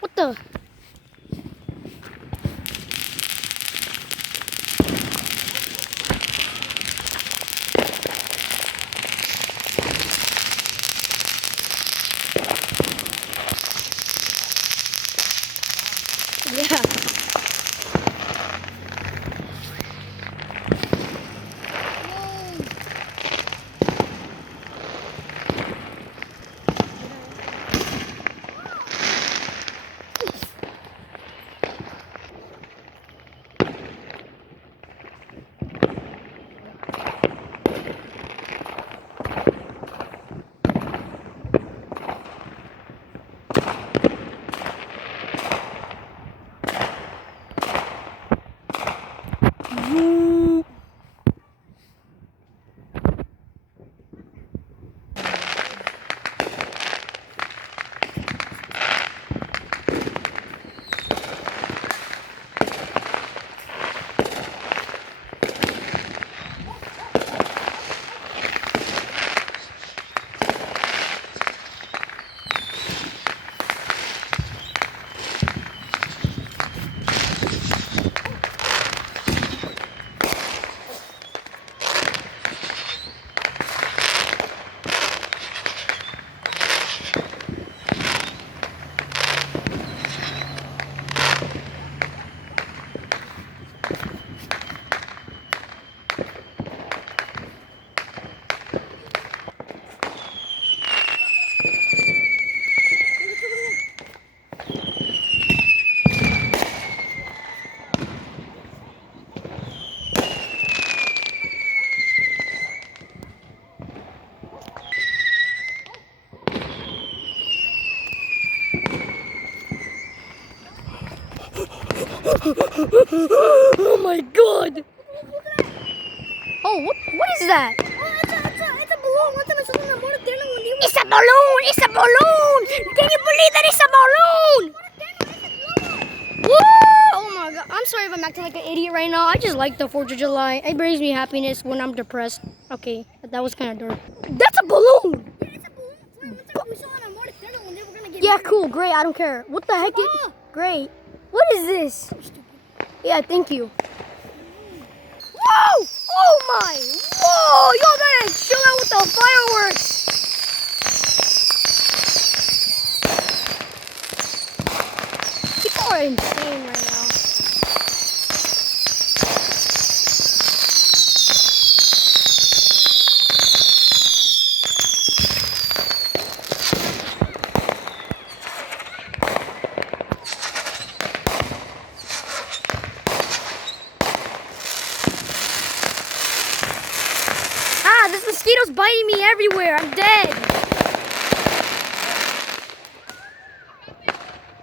What the? Yeah. Oh my god! Oh, what is that? It's a balloon. What's in the water? It's a balloon! It's a balloon! Can you believe that it's a balloon? Woo! Oh my god. I'm sorry if I'm acting like an idiot right now. I just like the 4th of July. It brings me happiness when I'm depressed. Okay, that was kind of dark. That's a balloon! Yeah, it's a balloon. We saw it on water when they were gonna get Yeah, married. cool, great. I don't care. What the heck? Great. What is this? Yeah, thank you. Whoa! Oh my! Whoa! Y'all gotta chill out with the fireworks. People are insane right now. Ah, this mosquito's biting me everywhere. I'm dead.